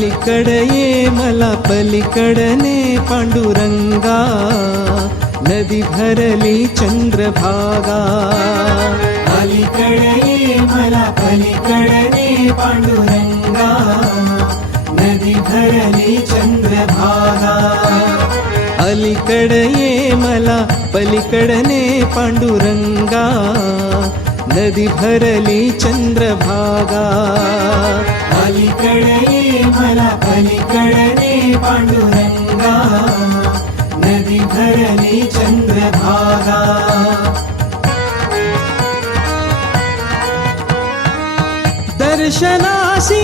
अलीकडे ये मला पलीकडने पांडुरंगा, नदी भरली चंद्रभागा. अलीकडे ये मला पलीकडने पांडुरंगा, नदी भरली चंद्रभागा. अलीकडे ये मला पलीकडने पांडुरंगा, नदी भरली चंद्रभागा. अलीकडे ये मला पलीकडने पांडुरंगा, नदी भरली चंद्रभागा. दर्शनासी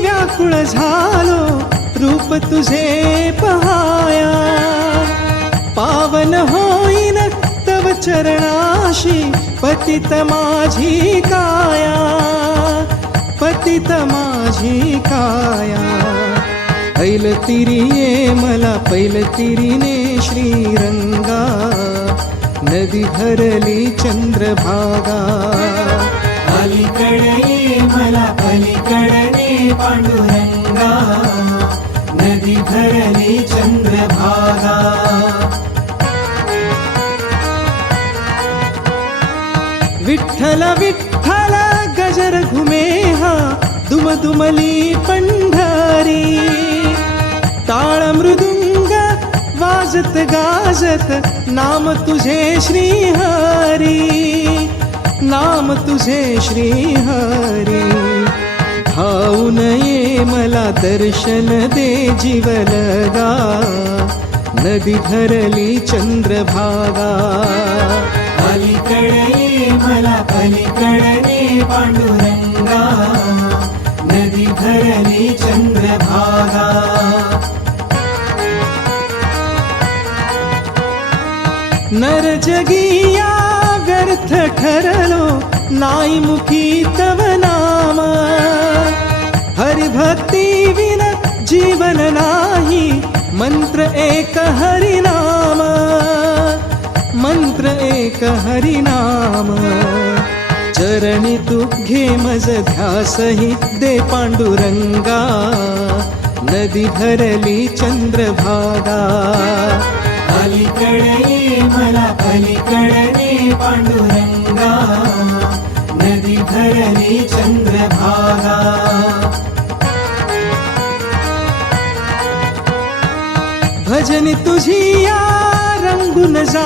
व्याकुळ झालो रूप तुझे पहाया, पावन होईन तव चरणाशी पतित माझी काया, पतित माझी काया. ऐलतिरी ये मला पैलतिरीने श्रीरंगा, नदी भरली चंद्रभागा. अलीकडे ये मला पलीकडने पांडुरंगा, नदी भरली चंद्रभागा. विठ्ठल विठ्ठल गजर घुमे हा दुमदुमली पंढरी, टाळ मृदुंग वाजत गाजत नाम तुझे श्रीहरी, नाम तुझे श्रीहरी. धावून ये मला दर्शन दे जीवलगा, नदी भरली चंद्रभागा. अलीकडे ये मला पलीकडने पांडुरंगा, नदी भरली चंद्रभागा. नरजगिया व्यर्थ ठरलो नाई मुखी तव नाम, हरिभक्ती विन जीवन नाही, मंत्र एक हरिनाम, मंत्र एक हरिनाम. चरणी तू घे मज ध्यासही दे पांडुरंगा, नदी भरली चंद्रभागा. अलीकडे ये मला पलीकडने पांडुरंगा, नदी भरली चंद्रभागा. भजनी तुझी या रंगून जा